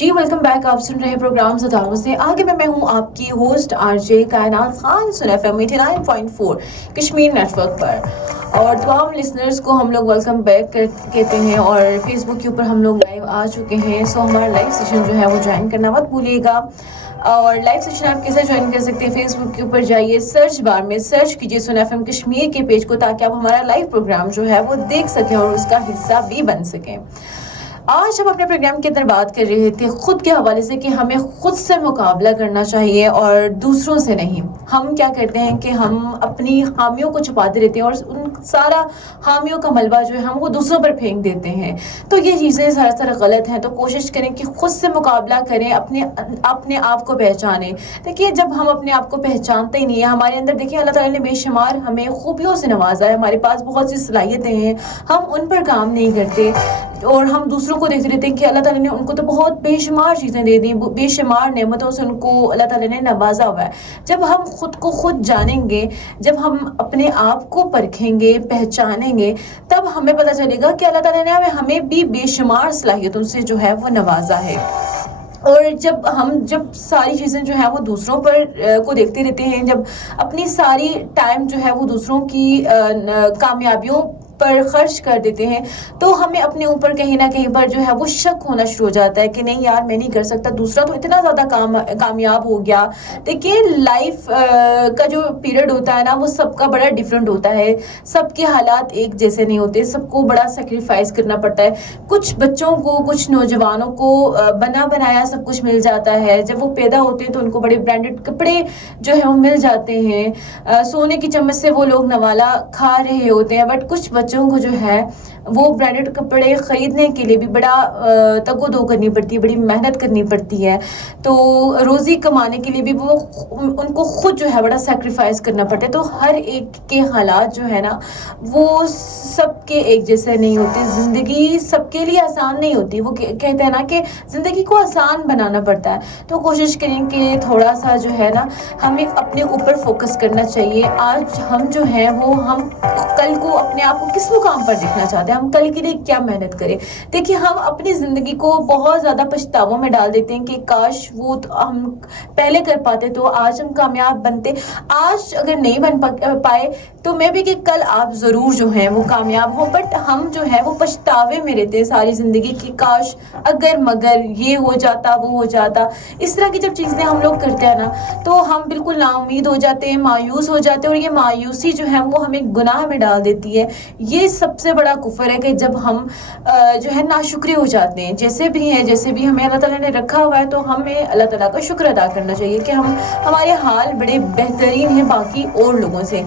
जी welcome back. आप सुन रहे हैं प्रोग्राम सदारों से आगे में। मैं हूं आपकी होस्ट आरजे कायनात खान, सुन FM 89.4 कश्मीर नेटवर्क पर। और तमाम लिसनर्स को हम लोग वेलकम बैक कहते हैं। और फेसबुक के ऊपर हम लोग लाइव आ चुके हैं, सो हमारा लाइव सेशन जो है वो ज्वाइन करना मत भूलिएगा। और लाइव सेशन आप कैसे ज्वाइन कर सकते हैं? फेसबुक के ऊपर जाइए, सर्च बार में सर्च कीजिए सुन FM कश्मीर के पेज को, ताकि आप हमारा लाइव प्रोग्राम जो है वो देख सकें और उसका हिस्सा भी बन सकें। आज हम अपने प्रोग्राम के अंदर बात कर रहे थे खुद के हवाले से कि हमें खुद से मुकाबला करना चाहिए और दूसरों से नहीं। हम क्या करते हैं कि हम अपनी खामियों को छुपाते रहते हैं और उन सारा खामियों का मलबा जो है हम वो दूसरों पर फेंक देते हैं। तो ये चीज़ें सरासर गलत हैं। तो कोशिश करें कि खुद से मुकाबला करें, अपने आप को पहचानें। देखिए, जब हम अपने आप को पहचानते ही नहीं है, हमारे अंदर देखिए अल्लाह ताला ने बेशुमार हमें खूबियों से नवाजा है, हमारे पास बहुत सी सलाहियतें हैं, हम उन पर काम नहीं करते और हम दूसरों को देखते रहते हैं कि अल्लाह ताला ने उनको तो बहुत बेशुमार चीज़ें दे दी, बेशुमार नेमतों से उनको अल्लाह ताला ने नवाजा हुआ है। जब हम खुद को खुद जानेंगे, जब हम अपने आप को परखेंगे, पहचानेंगे, तब हमें पता चलेगा कि अल्लाह ताला ने हमें भी बेशुमार सलाहियतों से जो है वो नवाजा है। और जब सारी चीज़ें जो है वो दूसरों पर को देखते रहते हैं, जब अपनी सारी टाइम जो है वो दूसरों की कामयाबियों पर खर्च कर देते हैं, तो हमें अपने ऊपर कहीं ना कहीं पर जो है वो शक होना शुरू हो जाता है कि नहीं यार, मैं नहीं कर सकता, दूसरा तो इतना ज़्यादा कामयाब हो गया। देखिए, लाइफ का जो पीरियड होता है ना, वो सबका बड़ा डिफरेंट होता है। सबके हालात एक जैसे नहीं होते, सबको बड़ा सेक्रीफाइस करना पड़ता है। कुछ बच्चों को, कुछ नौजवानों को बना बनाया सब कुछ मिल जाता है। जब वो पैदा होते हैं तो उनको बड़े ब्रांडेड कपड़े जो है वो मिल जाते हैं, सोने की चम्मच से वो लोग नवाला खा रहे होते हैं। बट कुछ बच्चों को जो है वो ब्रांडेड कपड़े खरीदने के लिए भी बड़ा तगो-दो करनी पड़ती है, बड़ी मेहनत करनी पड़ती है। तो रोज़ी कमाने के लिए भी वो उनको खुद जो है बड़ा सैक्रिफाइस करना पड़ता है। तो हर एक के हालात जो है ना, वो सबके एक जैसे नहीं होते। ज़िंदगी सबके लिए आसान नहीं होती। वो कहते हैं ना कि ज़िंदगी को आसान बनाना पड़ता है। तो कोशिश करें कि थोड़ा सा जो है ना, हमें अपने ऊपर फोकस करना चाहिए। आज हम जो है वो हम कल को अपने आप को किस मुकाम पर देखना चाहते हैं, हम कल के लिए क्या मेहनत करें। देखिए, हम अपनी ज़िंदगी को बहुत ज़्यादा पछतावों में डाल देते हैं कि काश वो तो हम पहले कर पाते तो आज हम कामयाब बनते। आज अगर नहीं बन पाए तो मैं भी कि कल आप ज़रूर जो हैं वो कामयाब हो। बट हम जो है वो पछतावे में रहते हैं सारी ज़िंदगी की, काश अगर मगर ये हो जाता, वो हो जाता। इस तरह की जब चीज़ें हम लोग करते हैं ना, तो हम बिल्कुल नाउम्मीद हो जाते हैं, मायूस हो जाते हैं। और ये मायूसी जो है वो हमें गुनाह में डाल देती है। ये सबसे बड़ा कुफर है कि जब हम जो है नाशुक्र हो जाते हैं। जैसे भी है, जैसे भी हमें अल्लाह ताला ने रखा हुआ है, तो हमें अल्लाह ताला का शुक्र अदा करना चाहिए कि हमारे हाल बड़े बेहतरीन हैं बाकी और लोगों से।